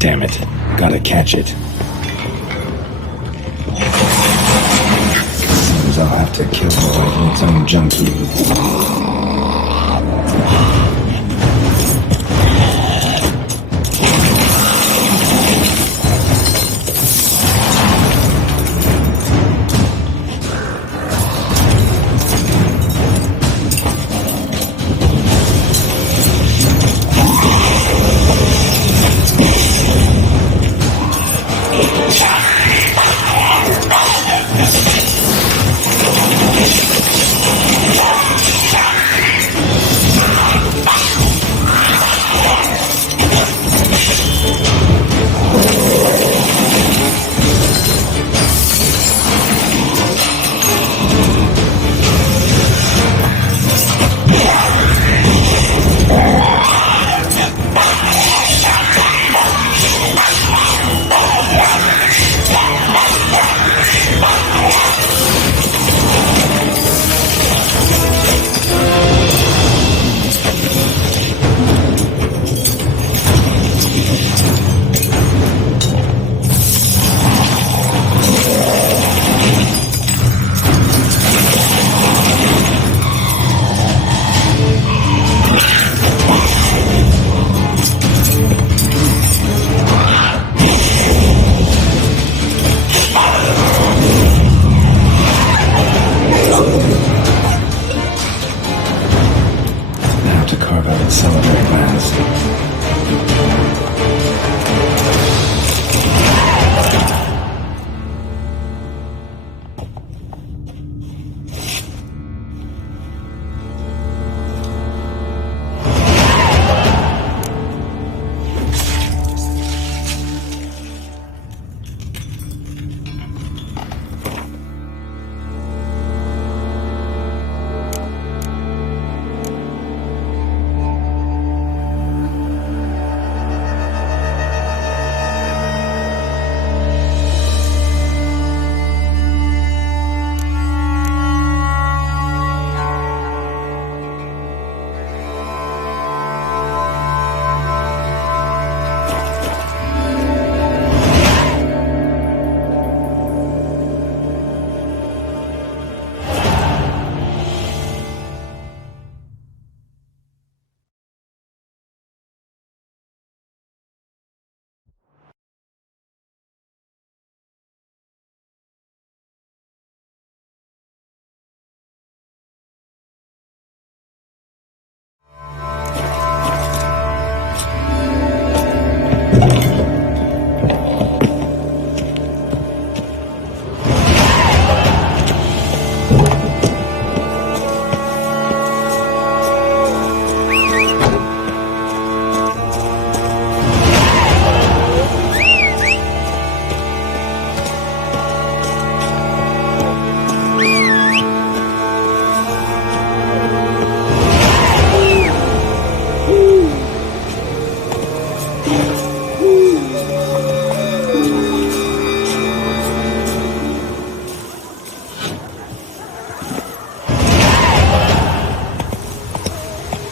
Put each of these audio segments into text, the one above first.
Damn it. Gotta catch it. Seems I'll have to kill the wife and its own junkie.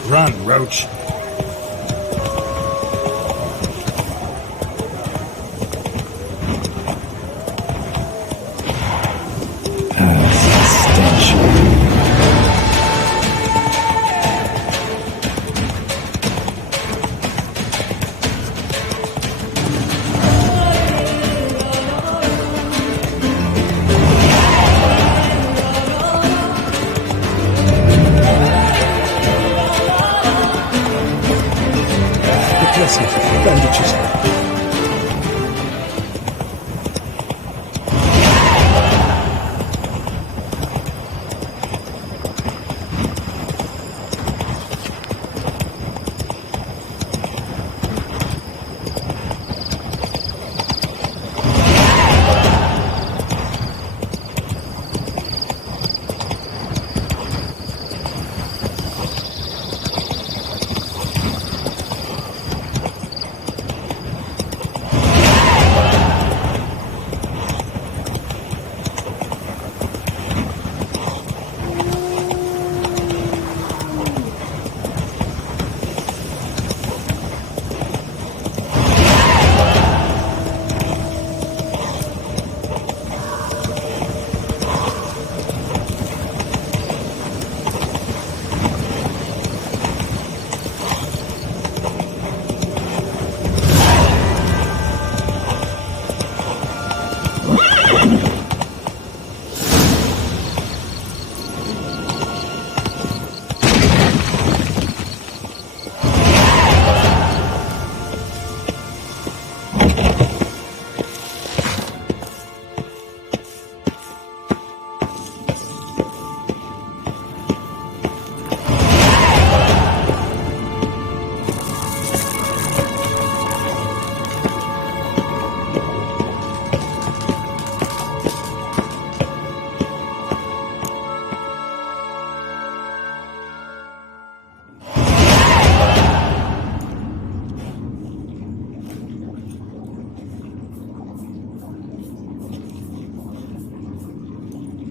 Run, Roach. Bandages.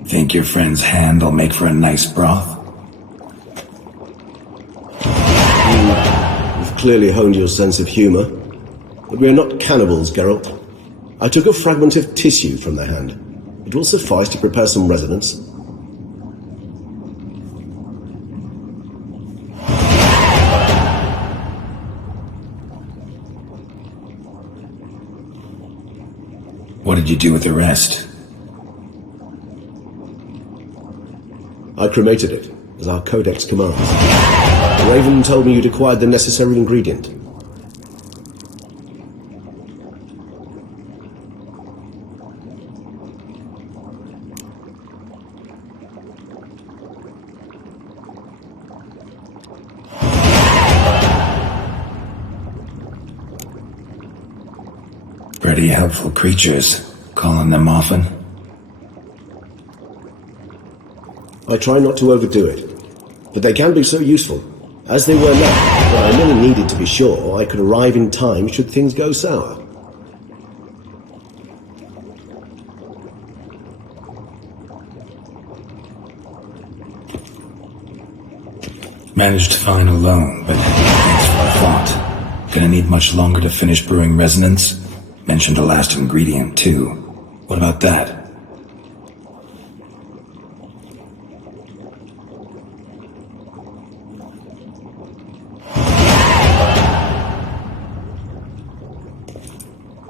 Think your friend's hand will make for a nice broth? You've clearly honed your sense of humor. But we are not cannibals, Geralt. I took a fragment of tissue from their hand. It will suffice to prepare some resonance. What did you do with the rest? I cremated it, as our codex commands. The Raven told me you'd acquired the necessary ingredient. Pretty helpful creatures. Calling them often? I try not to overdo it, but they can be so useful. As they were now, when I merely needed to be sure I could arrive in time should things go sour. Managed fine alone, but thanks for the thought. Gonna need much longer to finish brewing resonance? Mentioned the last ingredient, too. What about that?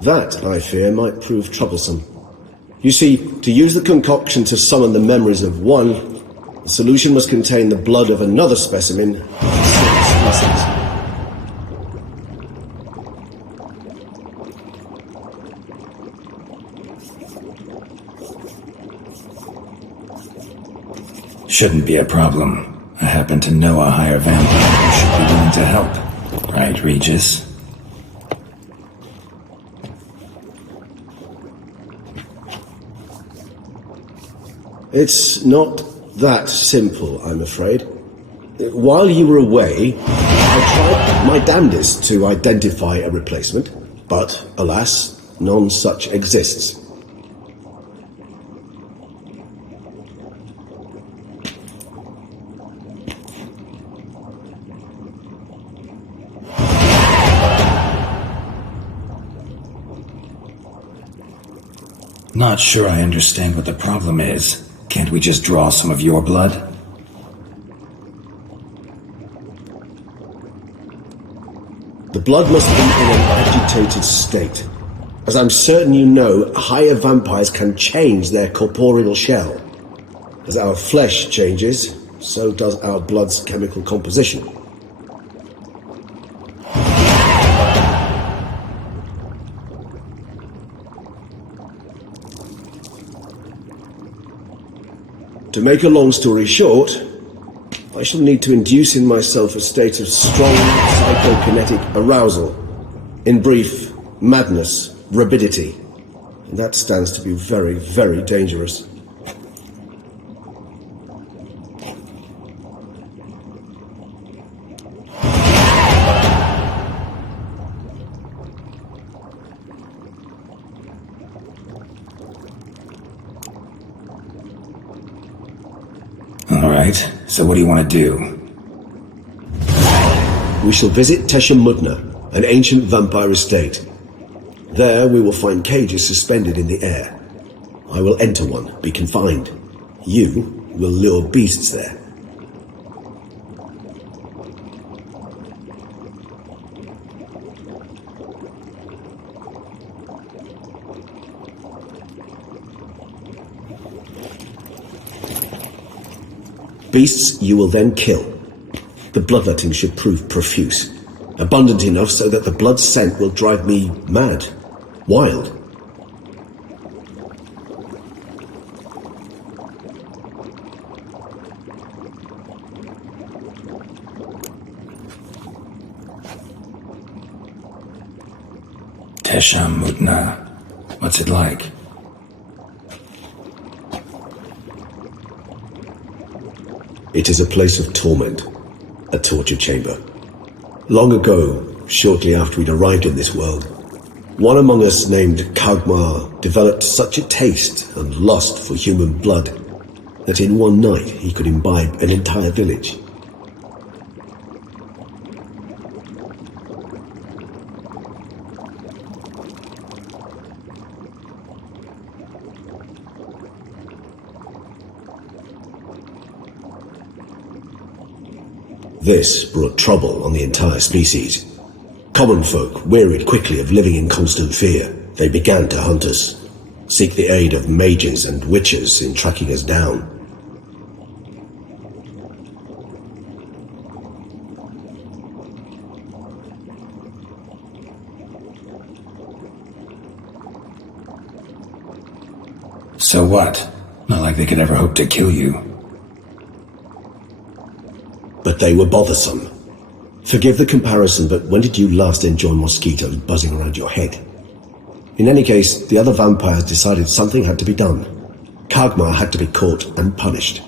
That, I fear, might prove troublesome. You see, to use the concoction to summon the memories of one, the solution must contain the blood of another specimen of the same species. Shouldn't be a problem. I happen to know a higher vampire who should be willing to help. Right, Regis? It's not that simple, I'm afraid. While you were away, I tried my damnedest to identify a replacement, but alas, none such exists. Not sure I understand what the problem is. Can't we just draw some of your blood? The blood must be in an agitated state. As I'm certain you know, higher vampires can change their corporeal shell. As our flesh changes, so does our blood's chemical composition. To make a long story short, I shall need to induce in myself a state of strong psychokinetic arousal. In brief, madness, rabidity. And that stands to be very, very dangerous. Alright, so what do you want to do? We shall visit Teshamudna, an ancient vampire estate. There we will find cages suspended in the air. I will enter one, be confined. You will lure beasts there. Beasts you will then kill. The bloodletting should prove profuse. Abundant enough so that the blood scent will drive me mad. Wild. Teshamudna. What's it like? It is a place of torment, a torture chamber. Long ago, shortly after we'd arrived in this world, one among us named Kagmar developed such a taste and lust for human blood that in one night he could imbibe an entire village. This brought trouble on the entire species. Common folk wearied quickly of living in constant fear. They began to hunt us, seek the aid of mages and witches in tracking us down. So what? Not like they could ever hope to kill you. But they were bothersome. Forgive the comparison, but when did you last enjoy mosquitoes buzzing around your head? In any case, the other vampires decided something had to be done. Kagmar had to be caught and punished.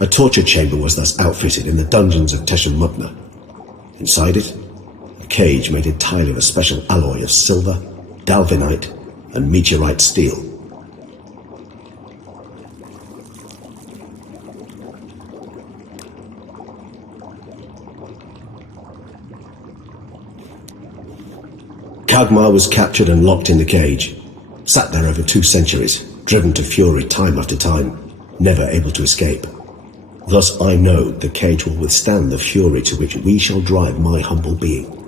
A torture chamber was thus outfitted in the dungeons of Tesham-Mutna. Inside it, a cage made entirely of a special alloy of silver, dalvinite, and meteorite steel. Kagmar was captured and locked in the cage, sat there over 2 centuries, driven to fury time after time, never able to escape. Thus I know the cage will withstand the fury to which we shall drive my humble being.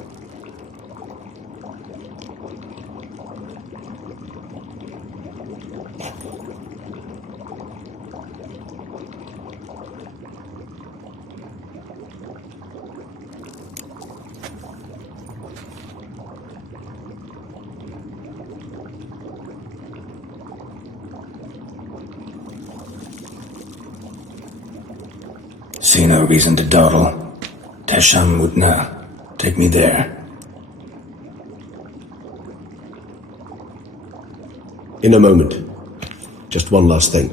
See no reason to dawdle. Tesham-Mutna. Take me there. In a moment. Just one last thing.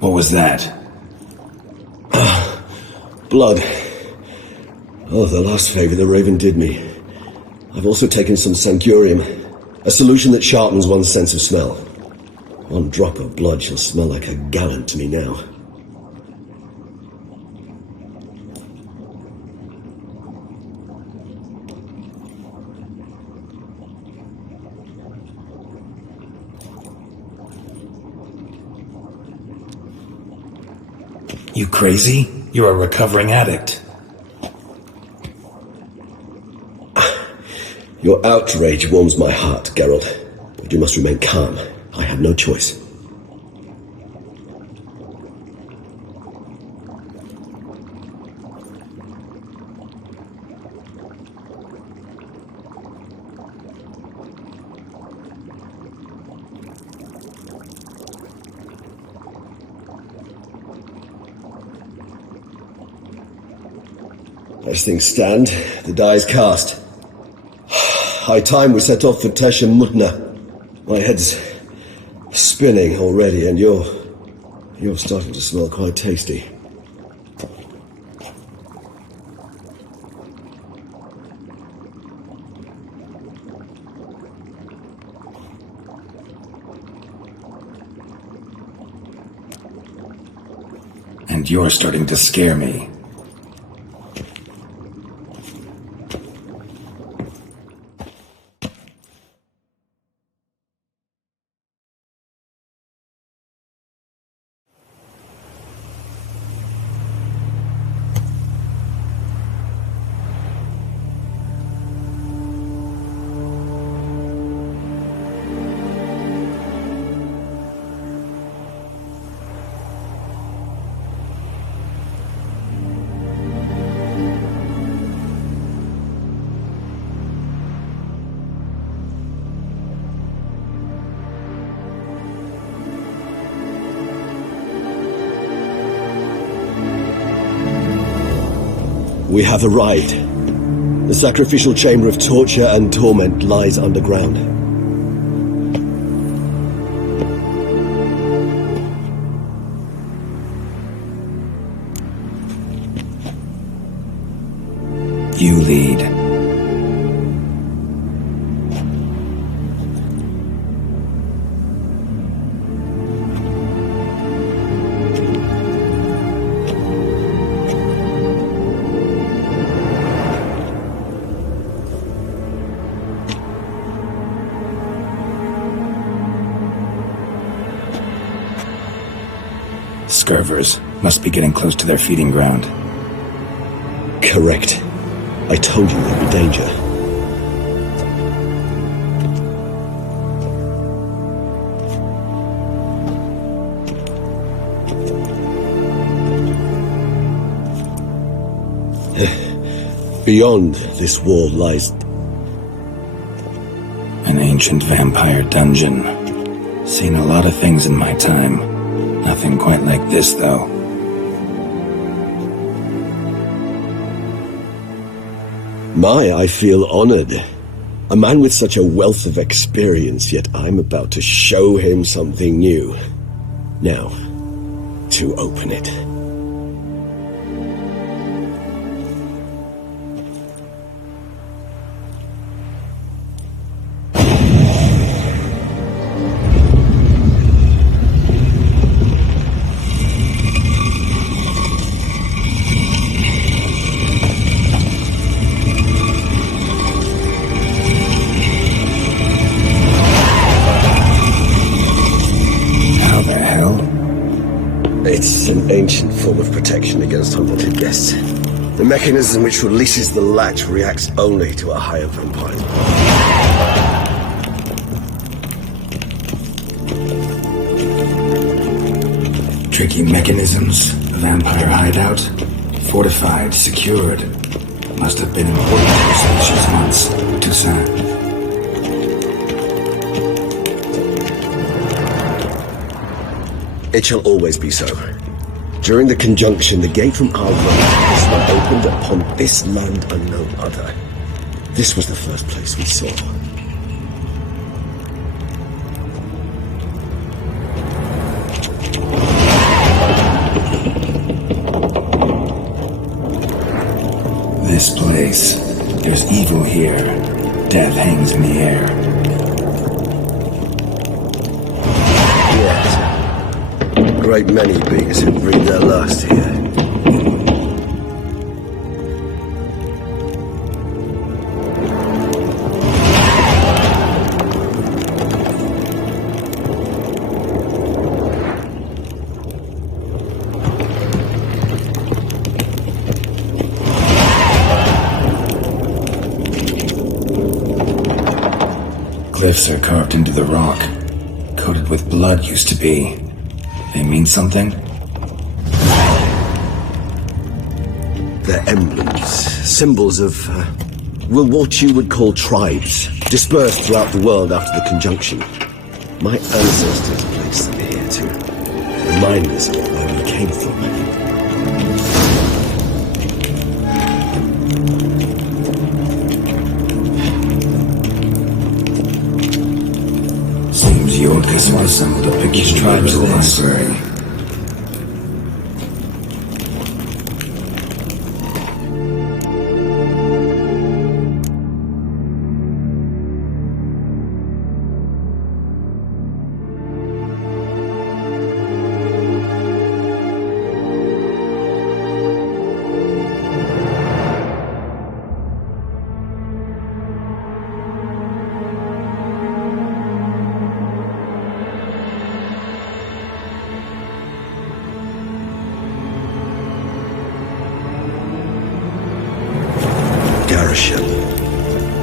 What was that? Blood. Oh, the last favour the Raven did me. I've also taken some Sancurium, a solution that sharpens one's sense of smell. One drop of blood shall smell like a gallon to me now. You crazy? You're a recovering addict. Your outrage warms my heart, Geralt. But you must remain calm. I have no choice. As things stand, the die is cast. High time we set off for Tesham-Mutna. My head's spinning already, and you're starting to smell quite tasty. And you're starting to scare me. We have arrived. The sacrificial chamber of torture and torment lies underground. You lead. Scurvers must be getting close to their feeding ground. Correct. I told you there'd be danger. Beyond this wall lies an ancient vampire dungeon. Seen a lot of things in my time. Nothing quite like this, though. I feel honored. A man with such a wealth of experience, yet I'm about to show him something new. Now, to open it. It's an ancient form of protection against unwanted guests. The mechanism which releases the latch reacts only to a higher vampire. Tricky mechanisms, a vampire hideout, fortified, secured. Must have been important to your species once, Toussaint. It shall always be so. During the conjunction, the gate from our world is not opened upon this land and no other. This was the first place we saw. This place. There's evil here. Death hangs in the air. Yes. A great many beings who breathe their last here. Glyphs are carved into the rock. Coated with blood used to be. They mean something? They're emblems, symbols of, what you would call tribes, dispersed throughout the world after the conjunction. My ancestors placed them here to remind us of where we came from. This one assembled a pickish tribes of the library.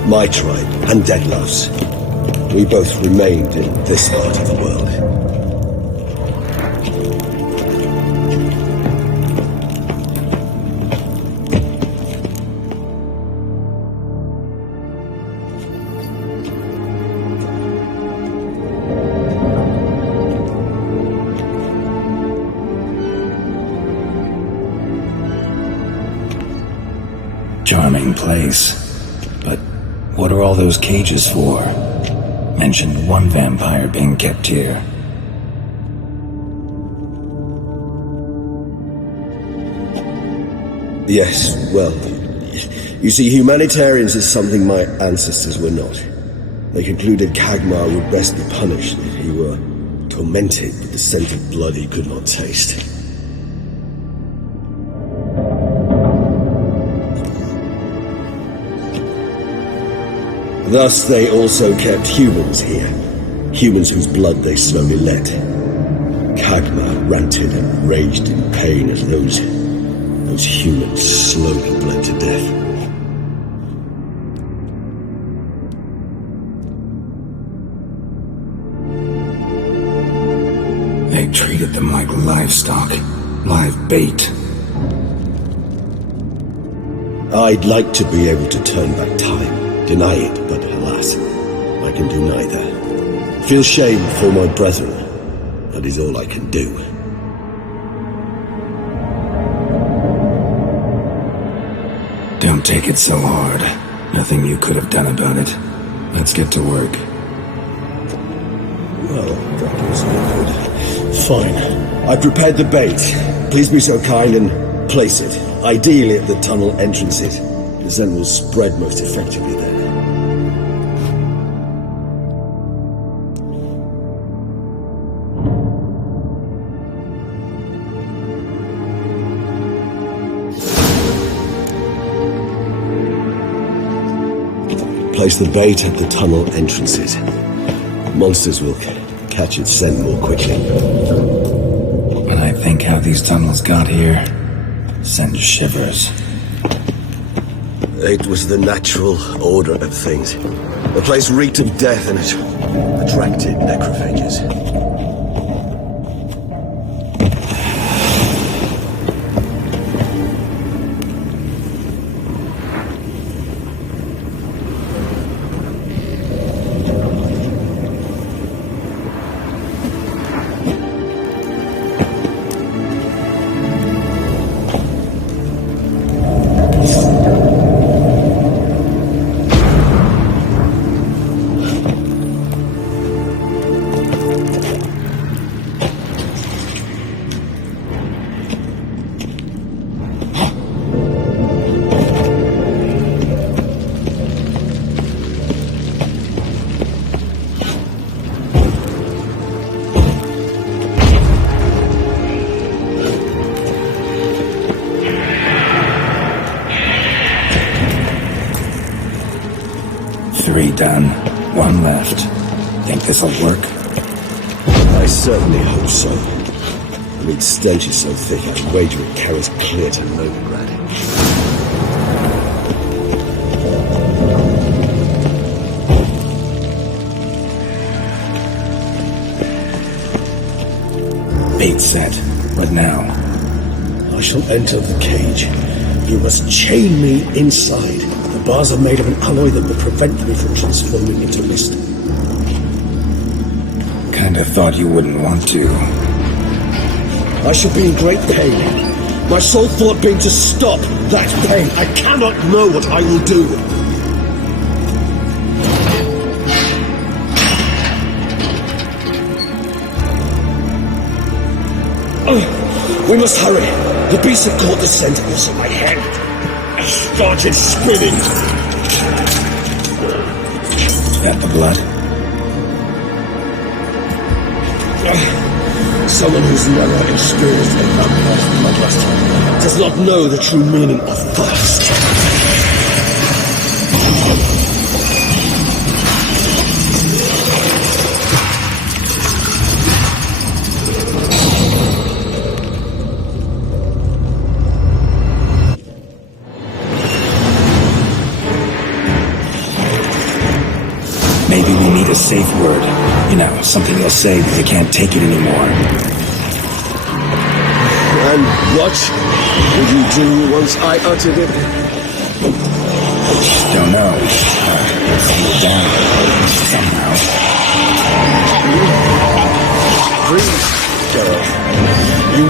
My tribe and Deadlove's. We both remained in this part of the world. Charming place. But what are all those cages for? Mentioned one vampire being kept here. Yes, well, you see, humanitarians is something my ancestors were not. They concluded Kagmar would best be punished if he were tormented with the scent of blood he could not taste. Thus they also kept humans here, humans whose blood they slowly let. Kagmar ranted and raged in pain as those humans slowly bled to death. They treated them like livestock, live bait. I'd like to be able to turn back time, deny it, but alas, I can do neither. Feel shame for my brethren, that is all I can do. Don't take it so hard. Nothing you could have done about it. Let's get to work. Well, that was no good. Fine. I prepared the bait. Please be so kind and place it. Ideally at the tunnel entrances. The scent will spread most effectively there. Place the bait at the tunnel entrances. Monsters will catch its scent more quickly. When I think how these tunnels got here, sends shivers. It was the natural order of things. The place reeked of death and it attracted necrophages. Three done. One left. Think this'll work? I certainly hope so. I mean, stench is so thick I'd wager it carries clear to Novigrad. Bait set. What now? I shall enter the cage. You must chain me inside. The bars are made of an alloy that will prevent me from transforming into mist. Kinda thought you wouldn't want to. I shall be in great pain. My sole thought being to stop that pain. I cannot know what I will do. We must hurry. The beasts have caught the scent also my head. I started spinning. Is that the blood? Someone who's never experienced a vampire's bloodlust does not know the true meaning of thirst. Maybe we need a safe word. You know, something you'll say that you can't take it anymore. And what would you do once I uttered it? Don't know. Slow it down. Somehow. Please, Geralt. You...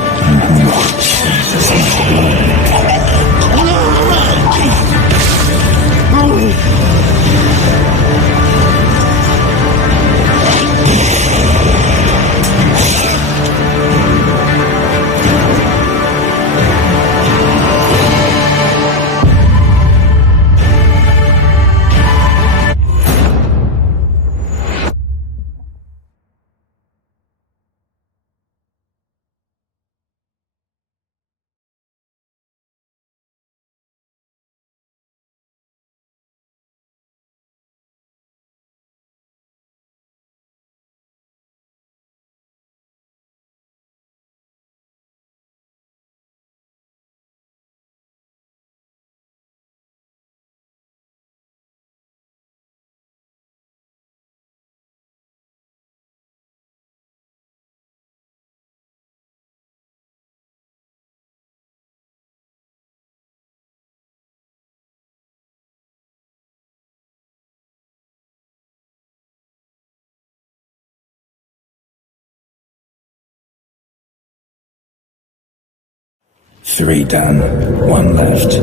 3 done. 1 left.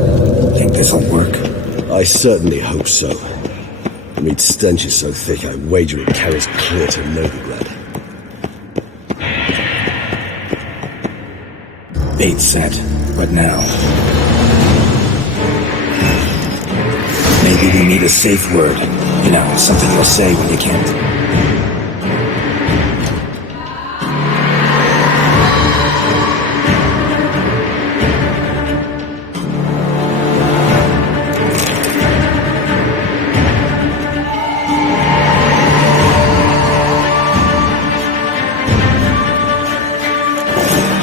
Think this'll work? I certainly hope so. The meat stench is so thick I wager it carries clear to Novigrad. Bait set. What now? Maybe we need a safe word. You know, something you'll say when you can't.